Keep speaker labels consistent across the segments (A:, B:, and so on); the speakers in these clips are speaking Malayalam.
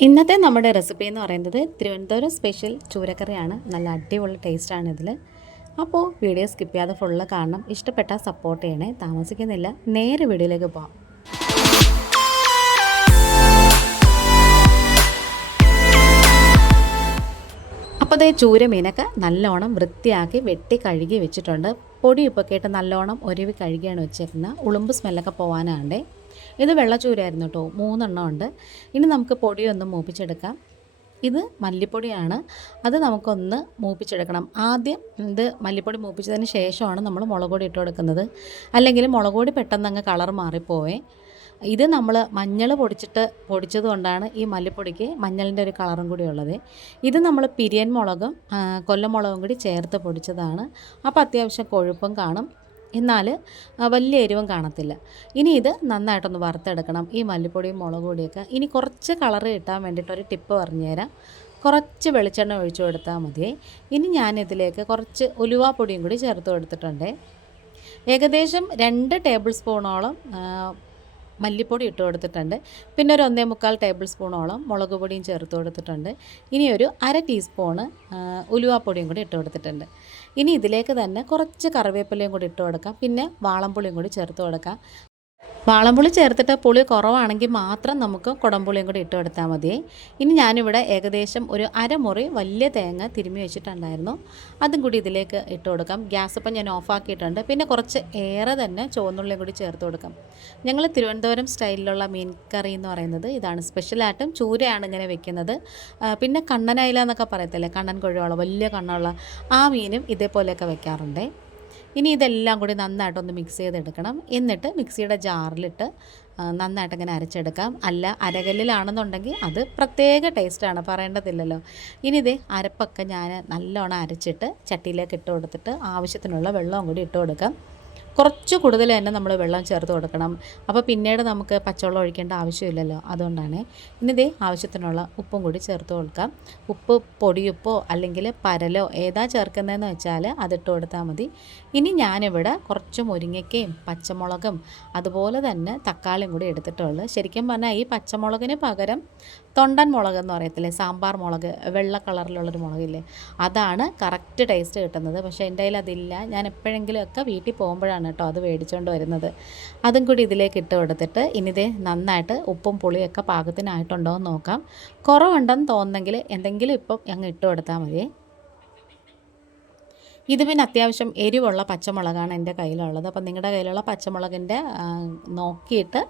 A: ഇന്നത്തെ നമ്മുടെ റെസിപ്പി എന്ന് പറയുന്നത് തിരുവനന്തപുരം സ്പെഷ്യൽ ചൂരക്കറിയാണ്. നല്ല അടിപൊളി ടേസ്റ്റാണ് ഇതിൽ അപ്പോൾ വീഡിയോ സ്കിപ്പ് ചെയ്യാതെ ഫുള്ള് കാണണം. ഇഷ്ടപ്പെട്ടാൽ സപ്പോർട്ട് ചെയ്യണേ. താമസിക്കുന്നില്ല. നേരെ വീഡിയോയിലേക്ക് പോകാം അപ്പോൾ അതേ ചൂര മീനൊക്കെ നല്ലോണം വൃത്തിയാക്കി വെട്ടി കഴുകി വെച്ചിട്ടുണ്ട്. പൊടി ഉപ്പൊക്കെ ഇട്ട് നല്ലോണം ഒരുവി കഴുകിയാണ് വെച്ചേക്കുന്നത്. ഉളുമ്പ് സ്മെല്ലൊക്കെ പോകാനാണ്ടേ ഇത് വെള്ളച്ചൂരായിരുന്നു കേട്ടോ. മൂന്നെണ്ണം ഉണ്ട്. ഇനി നമുക്ക് പൊടിയൊന്ന് മൂപ്പിച്ചെടുക്കാം. ഇത് മല്ലിപ്പൊടിയാണ്. അത് നമുക്കൊന്ന് മൂപ്പിച്ചെടുക്കണം. ആദ്യം ഇത് മല്ലിപ്പൊടി മൂപ്പിച്ചതിന് ശേഷമാണ് നമ്മൾ മുളക് പൊടി ഇട്ട് കൊടുക്കുന്നത് അല്ലെങ്കിൽ മുളക് പൊടി പെട്ടെന്ന് അങ്ങ് കളർ മാറിപ്പോവേ. ഇത് നമ്മൾ മഞ്ഞൾ പൊടിച്ചിട്ട് പൊടിച്ചത് കൊണ്ടാണ് ഈ മല്ലിപ്പൊടിക്ക് മഞ്ഞളിന്റെ ഒരു കളറും കൂടി ഉള്ളത്. ഇത് നമ്മൾ പിരിയൻ മുളകും കൊല്ലമുളകും കൂടി ചേർത്ത് പൊടിച്ചതാണ്. അപ്പോൾ അത്യാവശ്യം കൊഴുപ്പും കാണും. എന്നാൽ വലിയ എരിവും കാണത്തില്ല. ഇനി ഇത് നന്നായിട്ടൊന്ന് വറുത്തെടുക്കണം. ഈ മല്ലിപ്പൊടിയും മുളക് പൊടിയൊക്കെ ഇനി കുറച്ച് കളർ കിട്ടാൻ വേണ്ടിയിട്ടൊരു ടിപ്പ് പറഞ്ഞുതരാം. കുറച്ച് വെളിച്ചെണ്ണ ഒഴിച്ചു കൊടുത്താൽ മതിയേ ഇനി ഞാനിതിലേക്ക് കുറച്ച് ഉലുവാപ്പൊടിയും കൂടി ചേർത്ത് കൊടുത്തിട്ടുണ്ട്. ഏകദേശം രണ്ട് ടേബിൾ സ്പൂണോളം മല്ലിപ്പൊടി ഇട്ട് കൊടുത്തിട്ടുണ്ട്. പിന്നെ ഒരു ഒന്നേ മുക്കാൽ ടേബിൾ സ്പൂണോളം മുളക് പൊടിയും ചേർത്ത് കൊടുത്തിട്ടുണ്ട്. ഇനി ഒരു അര ടീസ്പൂണ് ഉലുവാപ്പൊടിയും കൂടി ഇട്ട് കൊടുത്തിട്ടുണ്ട്. ഇനി ഇതിലേക്ക് തന്നെ കുറച്ച് കറിവേപ്പിലയും കൂടി ഇട്ട് കൊടുക്കാം. പിന്നെ വാളംപുളിയും കൂടി ചേർത്ത് കൊടുക്കാം. വാളംപുളി ചേർത്തിട്ട് പുളി കുറവാണെങ്കിൽ മാത്രം നമുക്ക് കുടംപുളിയും കൂടി ഇട്ട് കൊടുത്താൽ മതി. ഇനി ഞാനിവിടെ ഏകദേശം ഒരു അരമുറി വലിയ തേങ്ങ തിരുമ്മി വെച്ചിട്ടുണ്ടായിരുന്നു. അതും കൂടി ഇതിലേക്ക് ഇട്ട് കൊടുക്കാം. ഗ്യാസ് ഇപ്പം ഞാൻ ഓഫാക്കിയിട്ടുണ്ട് പിന്നെ കുറച്ച് ഏറെ തന്നെ ചുവന്നുള്ളിയും കൂടി ചേർത്ത് കൊടുക്കാം. ഞങ്ങൾ തിരുവനന്തപുരം സ്റ്റൈലിലുള്ള മീൻ കറി എന്ന് പറയുന്നത് ഇതാണ്. സ്പെഷ്യലായിട്ടും ചൂരയാണ് ഇങ്ങനെ വെക്കുന്നത്. പിന്നെ കണ്ണനയില എന്നൊക്കെ പറയത്തില്ലേ? കണ്ണൻ കൊഴുവുള്ള വലിയ കണ്ണുള്ള ആ മീനും ഇതേപോലെയൊക്കെ വെക്കാറുണ്ടേ. ഇനി ഇതെല്ലാം കൂടി നന്നായിട്ടൊന്ന് മിക്സ് ചെയ്തെടുക്കണം. എന്നിട്ട് മിക്സിയുടെ ജാറിലിട്ട് നന്നായിട്ട് അങ്ങനെ അരച്ചെടുക്കാം. അല്ല അരകല്ലിലാണെന്നുണ്ടെങ്കിൽ അത് പ്രത്യേക ടേസ്റ്റാണ് പറയേണ്ടതില്ലല്ലോ. ഇനി ഇത് അരപ്പൊക്കെ ഞാൻ നല്ലോണം അരച്ചിട്ട് ചട്ടിയിലേക്ക് ഇട്ട് കൊടുത്തിട്ട് ആവശ്യത്തിനുള്ള വെള്ളവും കൂടി ഇട്ട് കൊടുക്കാം. കുറച്ച് കൂടുതൽ തന്നെ നമ്മൾ വെള്ളം ചേർത്ത് കൊടുക്കണം. അപ്പോൾ പിന്നീട് നമുക്ക് പച്ചവെള്ളം ഒഴിക്കേണ്ട ആവശ്യമില്ലല്ലോ. അതുകൊണ്ടാണ് ഇനി ഇതേ ആവശ്യത്തിനുള്ള ഉപ്പും കൂടി ചേർത്ത് കൊടുക്കാം. ഉപ്പ് പൊടിയുപ്പോ അല്ലെങ്കിൽ പരലോ ഏതാ ചേർക്കുന്നതെന്ന് വെച്ചാൽ അതിട്ട് കൊടുത്താൽ മതി. ഇനി ഞാനിവിടെ കുറച്ച് മുരിങ്ങയ്ക്കയും പച്ചമുളകും അതുപോലെ തന്നെ തക്കാളിയും കൂടി എടുത്തിട്ടുള്ളൂ. ശരിക്കും പറഞ്ഞാൽ ഈ പച്ചമുളകിന് പകരം തൊണ്ടൻ മുളക് എന്ന് പറയത്തില്ലേ? സാമ്പാർ മുളക് വെള്ള കളറിലുള്ളൊരു മുളകില്ലേ? അതാണ് കറക്റ്റ് ടേസ്റ്റ് കിട്ടുന്നത്. പക്ഷേ എന്റെ കയ്യിൽ അതില്ല. ഞാൻ എപ്പോഴെങ്കിലുമൊക്കെ വീട്ടിൽ പോകുമ്പോഴാണ് കേട്ടോ അത് മേടിച്ചുകൊണ്ട് വരുന്നത്. അതും കൂടി ഇതിലേക്ക് ഇട്ട് കൊടുത്തിട്ട് ഇനിതേ നന്നായിട്ട് ഉപ്പും പുളിയൊക്കെ പാകത്തിനായിട്ടുണ്ടോ എന്ന് നോക്കാം. കുറവുണ്ടെന്ന് തോന്നുന്നെങ്കിൽ എന്തെങ്കിലും ഇപ്പം അങ്ങ് ഇട്ട് കൊടുത്താൽ മതിയേ ഇത് പിന്നെ അത്യാവശ്യം എരിവുള്ള പച്ചമുളകാണ് എന്റെ കയ്യിലുള്ളത്. അപ്പം നിങ്ങളുടെ കയ്യിലുള്ള പച്ചമുളകിന്റെ നോക്കിയിട്ട്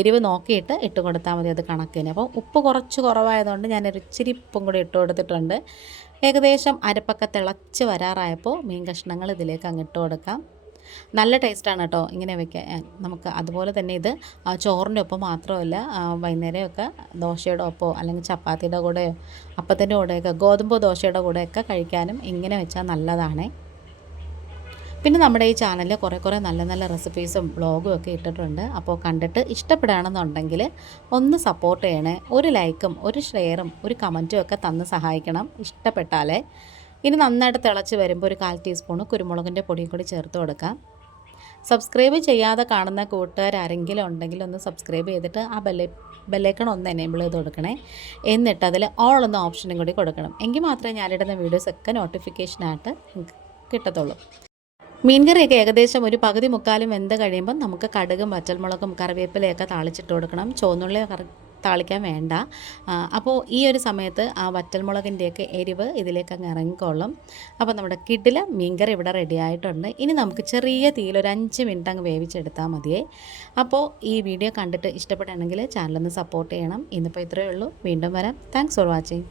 A: എരിവ് നോക്കിയിട്ട് ഇട്ട് കൊടുത്താൽ മതി അത് കണക്കിന്. അപ്പോൾ ഉപ്പ് കുറച്ച് കുറവായതുകൊണ്ട് ഞാൻ ഒരു ഇച്ചിരി ഉപ്പും കൂടി ഇട്ട് കൊടുത്തിട്ടുണ്ട്. ഏകദേശം അരപ്പൊക്കെ തിളച്ച് വരാറായപ്പോൾ മീൻ കഷ്ണങ്ങൾ ഇതിലേക്ക് അങ്ങ് ഇട്ട് കൊടുക്കാം. നല്ല ടേസ്റ്റാണ് കേട്ടോ ഇങ്ങനെ വെക്കാൻ. നമുക്ക് അതുപോലെ തന്നെ ഇത് ചോറിന്റെ ഒപ്പം മാത്രമല്ല വൈകുന്നേരമൊക്കെ ദോശയുടെ ഒപ്പമോ അല്ലെങ്കിൽ ചപ്പാത്തിയുടെ കൂടെയോ അപ്പത്തിന്റെ കൂടെയൊക്കെ ഗോതമ്പ് ദോശയുടെ കൂടെയൊക്കെ കഴിക്കാനും ഇങ്ങനെ വെച്ചാൽ നല്ലതാണേ. പിന്നെ നമ്മുടെ ഈ ചാനലിൽ കുറേ കുറേ നല്ല നല്ല റെസിപ്പീസും ബ്ലോഗും ഒക്കെ ഇട്ടിട്ടുണ്ട്. അപ്പോൾ കണ്ടിട്ട് ഇഷ്ടപ്പെടുകയാണെന്നുണ്ടെങ്കിൽ ഒന്ന് സപ്പോർട്ട് ചെയ്യണേ. ഒരു ലൈക്കും ഒരു ഷെയറും ഒരു കമന്റും ഒക്കെ തന്ന് സഹായിക്കണം ഇഷ്ടപ്പെട്ടാലേ. ഇനി നന്നായിട്ട് തിളച്ച് വരുമ്പോൾ ഒരു കാൽ ടീസ്പൂൺ കുരുമുളകിന്റെ പൊടിയും കൂടി ചേർത്ത് കൊടുക്കാം. സബ്സ്ക്രൈബ് ചെയ്യാതെ കാണുന്ന കൂട്ടുകാർ ആരെങ്കിലും ഉണ്ടെങ്കിൽ ഒന്ന് സബ്സ്ക്രൈബ് ചെയ്തിട്ട് ആ ബെല്ലെ ബെല്ലേക്കൺ ഒന്ന് എനേബിൾ ചെയ്ത് കൊടുക്കണേ. എന്നിട്ട് അതിൽ ഓൾ എന്ന ഓപ്ഷനും കൂടി കൊടുക്കണം. എങ്കിൽ മാത്രമേ ഞാനിടുന്ന വീഡിയോസ് ഒക്കെ നോട്ടിഫിക്കേഷനായിട്ട് കിട്ടത്തുള്ളൂ. മീൻകറിയൊക്കെ ഏകദേശം ഒരു പകുതി മുക്കാലും വെന്ത് കഴിയുമ്പം നമുക്ക് കടുകും വറ്റൽമുളകും കറിവേപ്പിലയൊക്കെ താളിച്ചിട്ട് കൊടുക്കണം. ചുവന്നുള്ളി താളിക്കാൻ വേണ്ട. അപ്പോൾ ഈ ഒരു സമയത്ത് ആ വറ്റൽമുളകിന്റെയൊക്കെ എരിവ് ഇതിലേക്ക് അങ്ങ് ഇറങ്ങിക്കൊള്ളും അപ്പോൾ നമ്മുടെ കിഡിൽ മീൻകറി ഇവിടെ റെഡി ആയിട്ടുണ്ട്. ഇനി നമുക്ക് ചെറിയ തീയിൽ ഒരു അഞ്ച് മിനിറ്റ് അങ്ങ് വേവിച്ചെടുത്താൽ മതിയേ. അപ്പോൾ ഈ വീഡിയോ കണ്ടിട്ട് ഇഷ്ടപ്പെടുകയാണെങ്കിൽ ചാനലൊന്ന് സപ്പോർട്ട് ചെയ്യണം. ഇന്നിപ്പോൾ ഇത്രയേ ഉള്ളൂ. വീണ്ടും വരാം. Thanks for watching